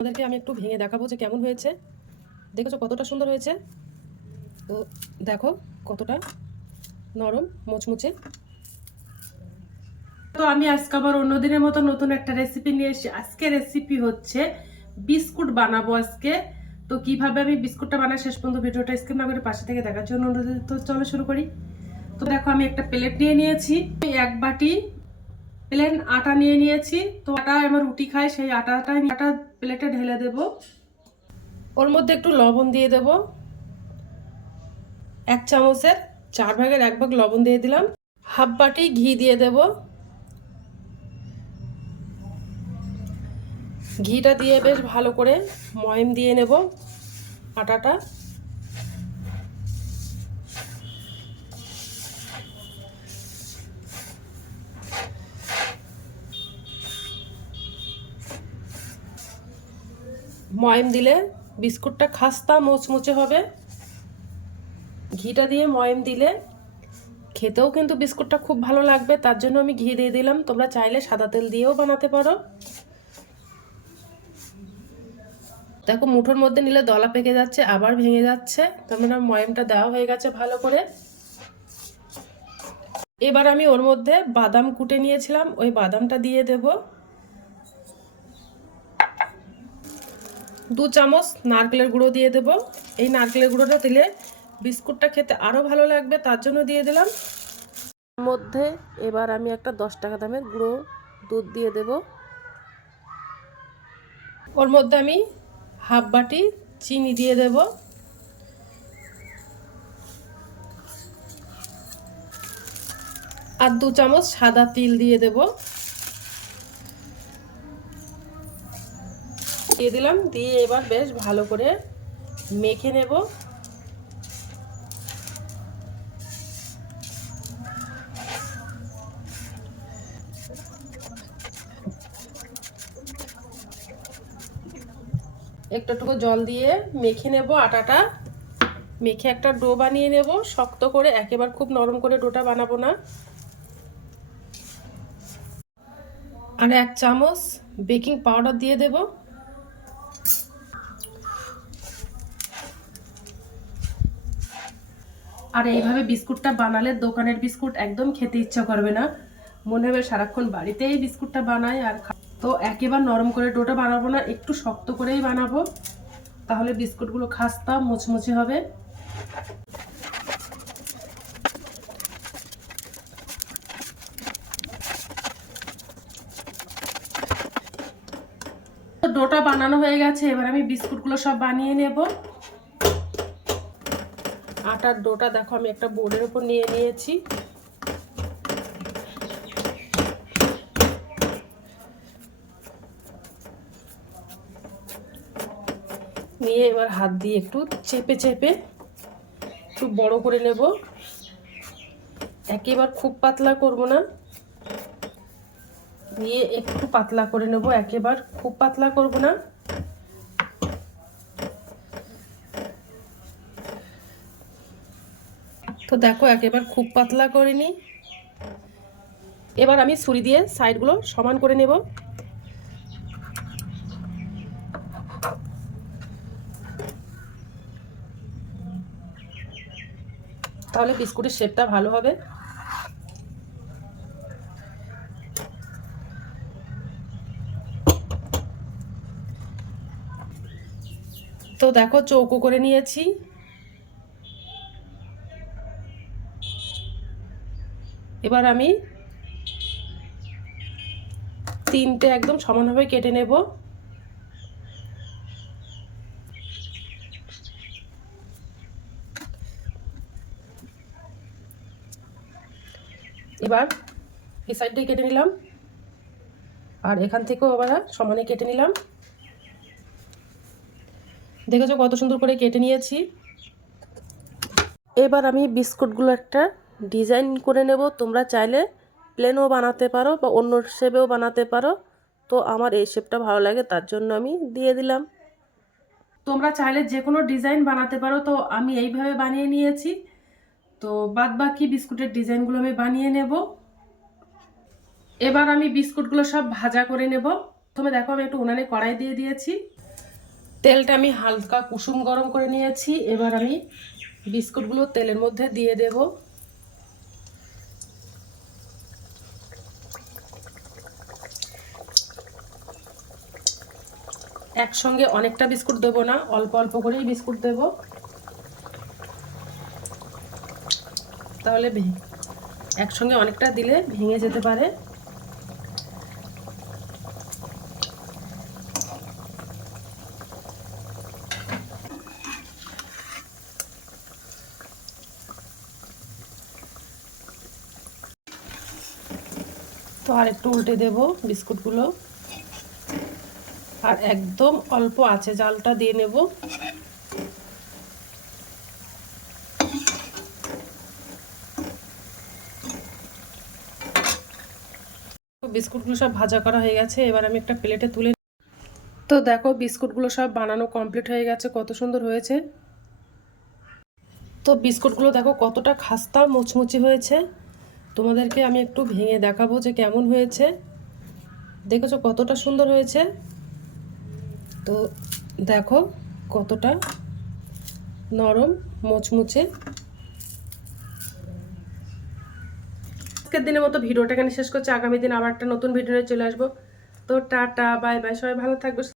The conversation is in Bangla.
ওদেরকে আমি একটু ভেঙে দেখাবো যে কেমন হয়েছে। দেখেছো কতটা সুন্দর হয়েছে? তো দেখো কতটা নরম মুচমুচে। তো আমি আজকে আবার অন্য দিনের মতো নতুন একটা রেসিপি নিয়ে এসেছি। আজকে রেসিপি হচ্ছে বিস্কুট বানাবো আজকে। তো কিভাবে আমি বিস্কুটটা বানাই শেষ পর্যন্ত ভিডিওটা স্কিপ না করে পাশে থেকে দেখার জন্য অনুরোধ। তো চলো শুরু করি। তো দেখো আমি একটা প্লেট নিয়ে নিয়েছি, এক বাটি প্লেন আটা নিয়ে নিয়েছি। তো আটা আমার রুটি খায়, সেই আটা প্লেটে ঢেলে দেব। ওর মধ্যে একটু লবণ দিয়ে দেব, 1 চামচের 4 ভাগের 1 ভাগ লবণ দিয়ে দিলাম। হাফ বাটি ঘি দিয়ে দেব। ঘিটা দিয়ে বেশ ভালো করে ময়ম দিয়ে নেব আটাটা। ময়ম দিলে বিস্কুটটা খাস্তা মুচমুচে হবে। ঘিটা দিয়ে ময়ম দিলে খেতেও কিন্তু বিস্কুটটা খুব ভালো লাগবে, তার জন্য আমি ঘি দিয়ে দিলাম। তোমরা চাইলে সাদা তেল দিয়েও বানাতে পারো। দেখো মুঠোর মধ্যে নিলে দলা পেকে যাচ্ছে, আবার ভেঙে যাচ্ছে, তার মানে ময়মটা দেওয়া হয়ে গেছে ভালো করে। এবার আমি ওর মধ্যে বাদাম কুটে নিয়েছিলাম, ওই বাদামটা দিয়ে দেব। 2 চামচ নারকেলের গুঁড়ো দিয়ে দেব। এই নারকেলের গুঁড়োটা দিলে বিস্কুটটা খেতে আরও ভালো লাগবে, তার জন্য দিয়ে দিলাম। এর মধ্যে এবার আমি একটা 10 টাকা দামের গুঁড়ো দুধ দিয়ে দেব। ওর মধ্যে আমি হাফ বাটি চিনি দিয়ে দেব। আর 2 চামচ সাদা তিল দিয়ে দেব। দিয়ে দিলাম, দিয়ে এবার বেশ ভালো করে মেখে নেব। একটুটুকু জল দিয়ে মেখে নেব আটাটা। মেখে একটা ডো বানিয়ে নেব শক্ত করে, একেবারে খুব নরম করে ডোটা বানাবো না। আর 1 চামচ বেকিং পাউডার দিয়ে দেব। আর এইভাবে বিস্কুটটা বানালে দোকানের বিস্কুট একদম খেতে ইচ্ছা করবে না, মনে হবে সারাক্ষণ বাড়িতেই বিস্কুটটা বানাই। আর তো একেবারে নরম করে ডোটা বানাবো না, একটু শক্ত করেই বানাবো, তাহলে বিস্কুটগুলো খাস্তা মুচমুচে হবে। ডোটা বানানো হয়ে গেছে, এবার আমি বিস্কুটগুলো সব বানিয়ে নেব। আটার ডোটা দেখো আমি একটা বোর্ডের উপর নিয়ে নিয়েছি। নিয়ে এবার হাত দিয়ে একটু চেপে চেপে একটু বড় করে নেব। একেবারে খুব পাতলা করব না, নিয়ে একটু পাতলা করে নেব, একেবারে খুব পাতলা করব না। তো দেখো একেবারে খুব পাতলা করিনি। এবার আমি ছুরি দিয়ে সাইডগুলো সমান করে নেব। তাহলে বিস্কুটের শেপটা ভালো হবে। তো দেখো চৌকো করে নিয়েছি। এবার আমি 3টে একদম সমানভাবে কেটে নেব। এবার এই সাইডটাই কেটে নিলাম, আর এখান থেকেও আবার সমানে কেটে নিলাম। দেখেছো কত সুন্দর করে কেটে নিয়েছি। এবার আমি বিস্কুটগুলো একটা ডিজাইন করে নেব। তোমরা চাইলে প্লেনও বানাতে পারো বা অন্য শেপেও বানাতে পারো। তো আমার এই শেপটা ভালো লাগে, তার জন্য আমি দিয়ে দিলাম। তোমরা চাইলে যে কোনো ডিজাইন বানাতে পারো, তো আমি এইভাবে বানিয়ে নিয়েছি। তো বাদ বাকি বিস্কুটের ডিজাইনগুলো আমি বানিয়ে নেব। এবার আমি বিস্কুটগুলো সব ভাজা করে নেব। প্রথমে দেখো আমি একটু উনানে কড়াই দিয়ে দিয়েছি। তেলটা আমি হালকা কুসুম গরম করে নিয়েছি। এবার আমি বিস্কুটগুলো তেলের মধ্যে দিয়ে দেব। একসঙ্গে অনেকটা বিস্কুট দেবো না, অল্প অল্প করেই বিস্কুট দেব, তাহলে একসঙ্গে অনেকটা দিলে ভেঙে যেতে পারে। তো আর একটু উল্টে দেব বিস্কুটগুলো, আর একদম অল্প আছে জালটা দিয়ে নেব। বিস্কুটগুলো সব ভাজা করা হয়ে গেছে, এবার আমি একটা প্লেটে তুলে। তো দেখো বিস্কুটগুলো সব বানানো কমপ্লিট হয়ে গেছে, কত সুন্দর হয়েছে। তো বিস্কুটগুলো দেখো কতটা খাস্তা মুচমুচে হয়েছে। তোমাদেরকে আমি একটু ভেঙে দেখাবো যে কেমন হয়েছে। দেখেছো কতটা সুন্দর হয়েছে। তো দেখো কতটা নরম মুচমুচে। আজকের দিনের মতো ভিডিওটা এখানে শেষ করছি। আগামী দিন আবার একটা নতুন ভিডিও নিয়ে চলে আসবো। তো টাটা, বাই বাই, সবাই ভালো থাকবে।